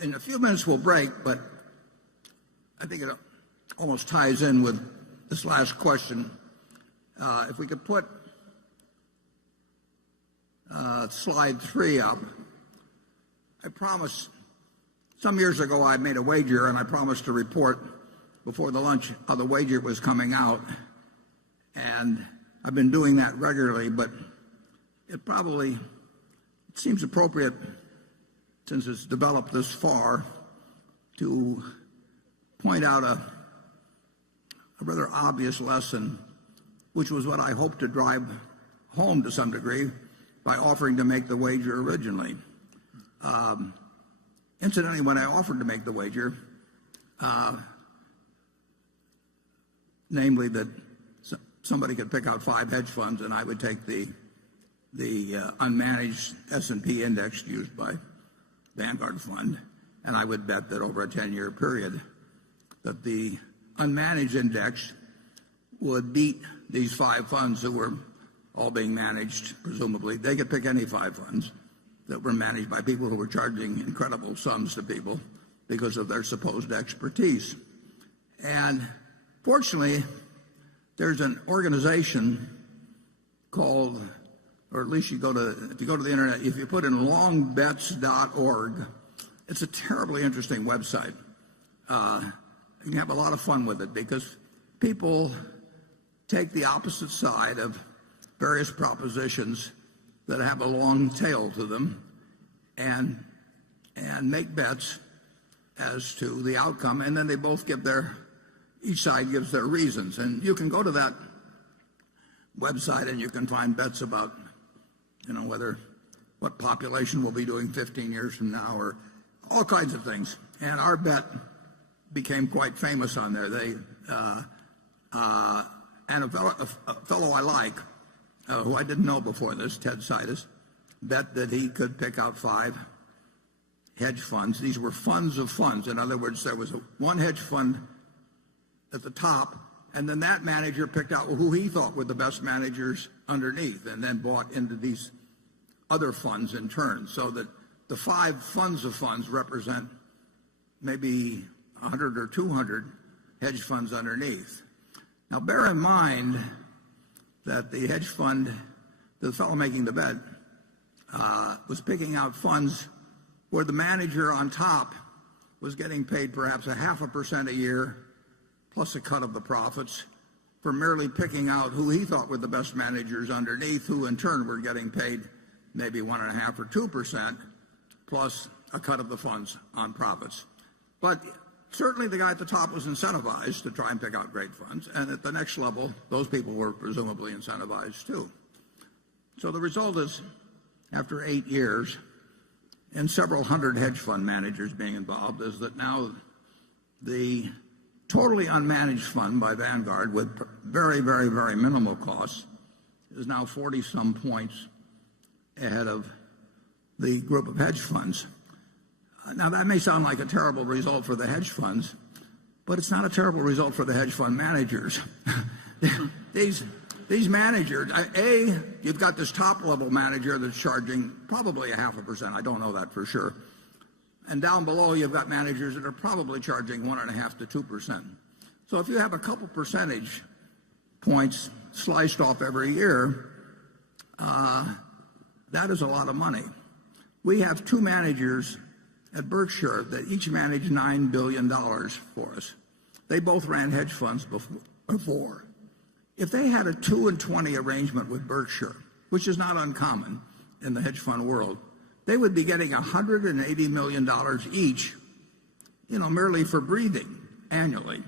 in a few minutes we'll break, but I think it almost ties in with this last question. If we could put slide 3 up. I promised, some years ago I made a wager, and I promised to report before the lunch how the wager was coming out. And I've been doing that regularly, but it seems appropriate, since it's developed this far, to point out a rather obvious lesson, which was what I hoped to drive home to some degree by offering to make the wager originally. Incidentally, when I offered to make the wager, namely that somebody could pick out 5 hedge funds and I would take the unmanaged S&P index used by Vanguard Fund, and I would bet that over a 10-year period that the unmanaged index would beat these 5 funds that were all being managed, presumably. They could pick any 5 funds that were managed by people who were charging incredible sums to people because of their supposed expertise. And fortunately, there's an organization called, or at least if you go to the internet, if you put in longbets.org, it's a terribly interesting website. You can have a lot of fun with it because people take the opposite side of various propositions that have a long tail to them and make bets as to the outcome, and then they both give each side gives their reasons. And you can go to that website and you can find bets about, what population will be doing 15 years from now, or all kinds of things. And our bet became quite famous on there. And a fellow I like, who I didn't know before this, Ted Seides, bet that he could pick out 5 hedge funds. These were funds of funds. In other words, there was one hedge fund at the top, and then that manager picked out who he thought were the best managers underneath, and then bought into these other funds in turn, so that the 5 funds of funds represent maybe 100 or 200 hedge funds underneath. Now, bear in mind that the hedge fund, the fellow making the bet, was picking out funds where the manager on top was getting paid perhaps 0.5% a year, plus a cut of the profits, for merely picking out who he thought were the best managers underneath, who in turn were getting paid maybe 1.5% or 2%, plus a cut of the funds on profits. But certainly the guy at the top was incentivized to try and pick out great funds, and at the next level, those people were presumably incentivized too. So the result is, after 8 years, and several hundred hedge fund managers being involved, is that now the totally unmanaged fund by Vanguard, with very, very, very minimal costs, is now 40-some points ahead of the group of hedge funds. Now, that may sound like a terrible result for the hedge funds, but it's not a terrible result for the hedge fund managers. These managers, you've got this top-level manager that's charging probably 0.5%. I don't know that for sure. And down below, you've got managers that are probably charging 1.5% to 2%. So if you have a couple percentage points sliced off every year, that is a lot of money. We have 2 managers at Berkshire that each managed $9 billion for us. They both ran hedge funds before. If they had a 2 and 20 arrangement with Berkshire, which is not uncommon in the hedge fund world, they would be getting $180 million each, merely for breathing annually.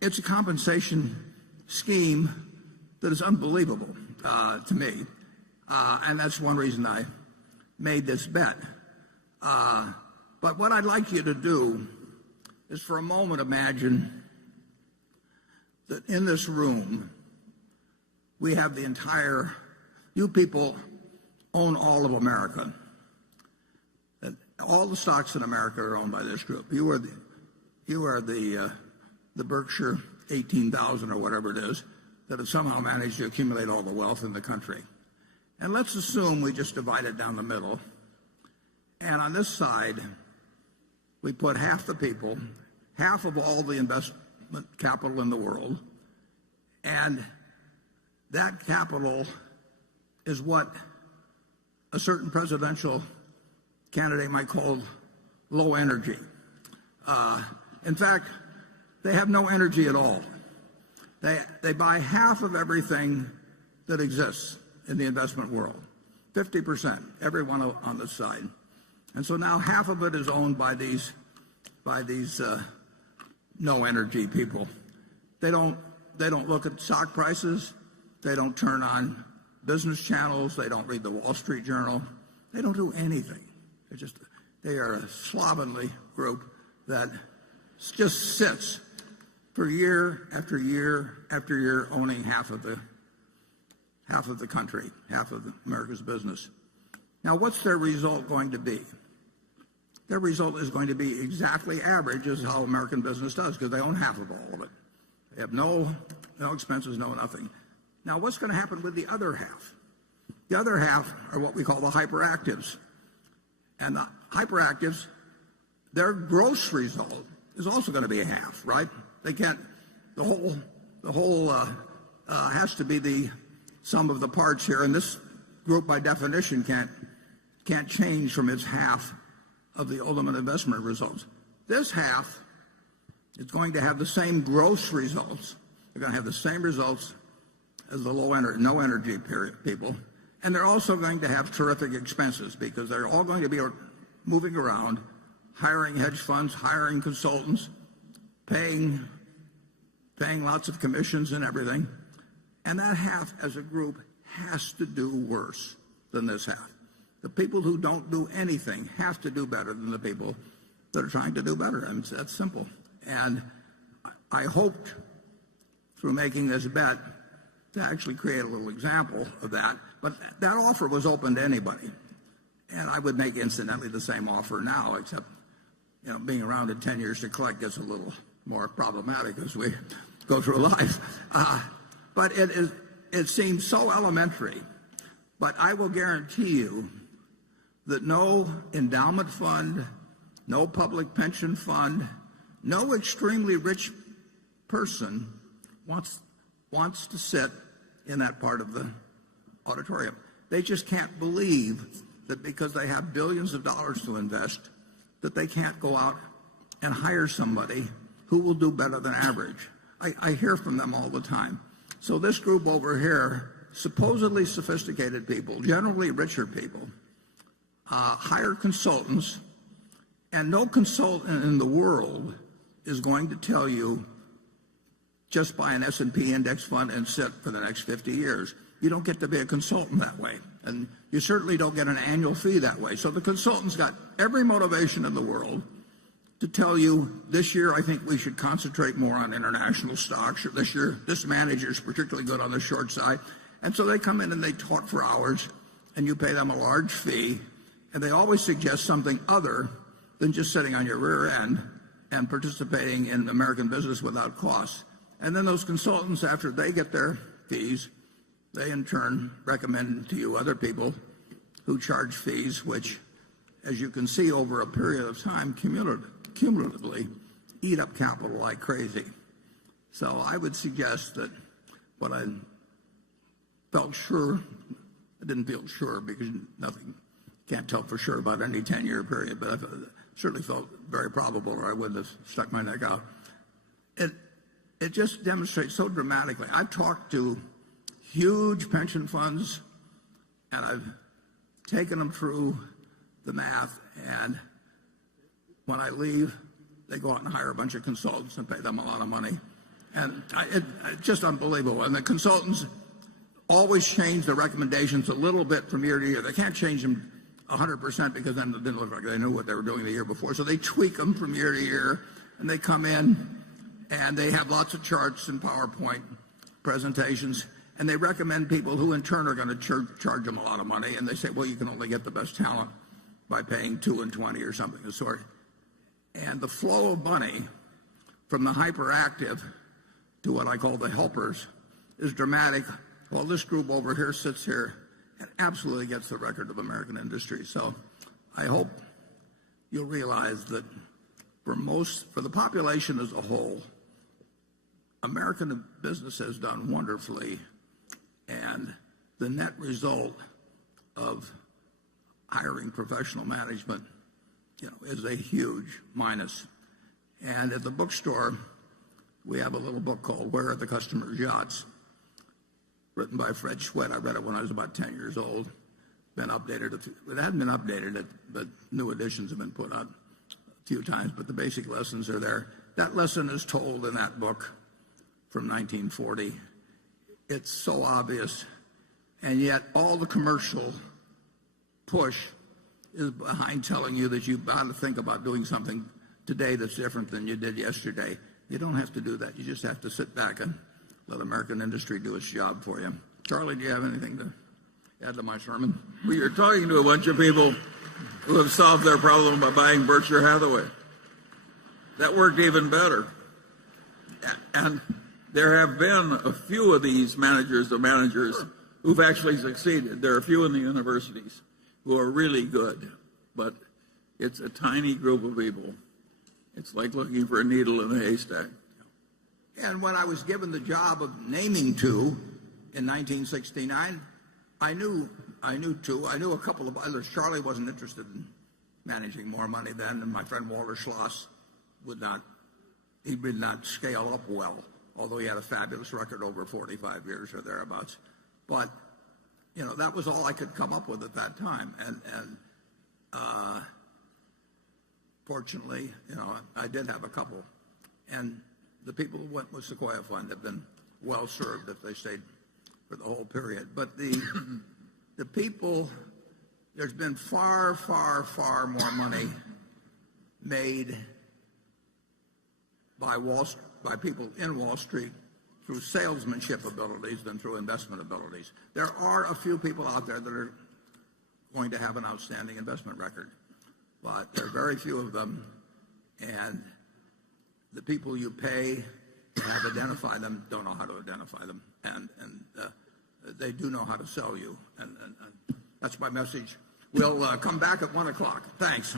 It's a compensation scheme that is unbelievable to me. And that's one reason I made this bet. But what I'd like you to do is for a moment imagine that in this room we have you people own all of America. That all the stocks in America are owned by this group. You are the Berkshire 18,000 or whatever it is that have somehow managed to accumulate all the wealth in the country. And let's assume we just divide it down the middle. And on this side, we put half the people, half of all the investment capital in the world, and that capital is what a certain presidential candidate might call low energy. In fact, they have no energy at all. They buy half of everything that exists in the investment world, 50%, everyone on this side. And so now half of it is owned by these no energy people. They don't look at stock prices. They don't turn on business channels. They don't read the Wall Street Journal. They don't do anything. They are a slovenly group that just sits for year after year after year owning half of the country, half of America's business. Now, what's their result going to be? Their result is going to be exactly average as how American business does, because they own half of all of it. They have no expenses, no nothing. Now, what's going to happen with the other half? The other half are what we call the hyperactives. And the hyperactives, their gross result is also going to be a half, right? They can't, the whole has to be the sum of the parts here, and this group by definition can't change from its half of the ultimate investment results. This half is going to have the same gross results. They're going to have the same results as the no energy people, and they're also going to have terrific expenses because they're all going to be moving around, hiring hedge funds, hiring consultants, paying lots of commissions and everything. And that half as a group has to do worse than this half. The people who don't do anything have to do better than the people that are trying to do better. And that's simple. And I hoped through making this bet to actually create a little example of that. But that offer was open to anybody. And I would make incidentally the same offer now, except being around in 10 years to collect gets a little more problematic as we go through life. But it seems so elementary. But I will guarantee you that no endowment fund, no public pension fund, no extremely rich person wants to sit in that part of the auditorium. They just can't believe that because they have billions of dollars to invest, that they can't go out and hire somebody who will do better than average. I hear from them all the time. So this group over here, supposedly sophisticated people, generally richer people, hire consultants, and no consultant in the world is going to tell you just buy an S&P index fund and sit for the next 50 years. You don't get to be a consultant that way, and you certainly don't get an annual fee that way. So the consultant's got every motivation in the world to tell you, this year I think we should concentrate more on international stocks, or this year this manager is particularly good on the short side. And so they come in and they talk for hours, and you pay them a large fee, and they always suggest something other than just sitting on your rear end and participating in American business without cost. And then those consultants, after they get their fees, they in turn recommend to you other people who charge fees, which, as you can see over a period of time, cumulatively eat up capital like crazy. So I would suggest that what I felt sure, I didn't feel sure because nothing, can't tell for sure about any 10-year period, but I certainly felt very probable, or I wouldn't have stuck my neck out. It just demonstrates so dramatically. I've talked to huge pension funds, and I've taken them through the math, and when I leave, they go out and hire a bunch of consultants and pay them a lot of money. And it's just unbelievable. And the consultants always change the recommendations a little bit from year to year. They can't change them 100% because then it didn't look like they knew what they were doing the year before. So they tweak them from year to year, and they come in, and they have lots of charts and PowerPoint presentations, and they recommend people who in turn are going to charge them a lot of money, and they say, well, you can only get the best talent by paying 2 and 20 or something of the sort. And the flow of money from the hyperactive to what I call the helpers is dramatic. While this group over here sits here and absolutely gets the record of American industry. So I hope you'll realize that for the population as a whole, American business has done wonderfully, and the net result of hiring professional management, is a huge minus. And at the bookstore, we have a little book called Where Are the Customer's Yachts, written by Fred Schwett. I read it when I was about 10 years old. Been updated. It hadn't been updated, but new editions have been put out a few times. But the basic lessons are there. That lesson is told in that book from 1940. It's so obvious, and yet all the commercial push is behind telling you that you've got to think about doing something today that's different than you did yesterday. You don't have to do that. You just have to sit back and let American industry do its job for you. Charlie, do you have anything to add to my sermon? Well, you're talking to a bunch of people who have solved their problem by buying Berkshire Hathaway. That worked even better. And there have been a few of these managers of managers who've actually succeeded. There are a few in the universities who are really good, but it's a tiny group of people. It's like looking for a needle in a haystack. And when I was given the job of naming two in 1969, I knew two. I knew a couple of others. Charlie wasn't interested in managing more money then, and my friend Walter Schloss did not scale up well, although he had a fabulous record over 45 years or thereabouts. But that was all I could come up with at that time, and fortunately, I did have a couple, and the people who went with Sequoia Fund have been well served if they stayed for the whole period. But the people, there's been far, far, far more money made by people in Wall Street through salesmanship abilities than through investment abilities. There are a few people out there that are going to have an outstanding investment record, but there are very few of them, and the people you pay to have identify them don't know how to identify them, and they do know how to sell you, and that's my message. We'll come back at 1 o'clock. Thanks.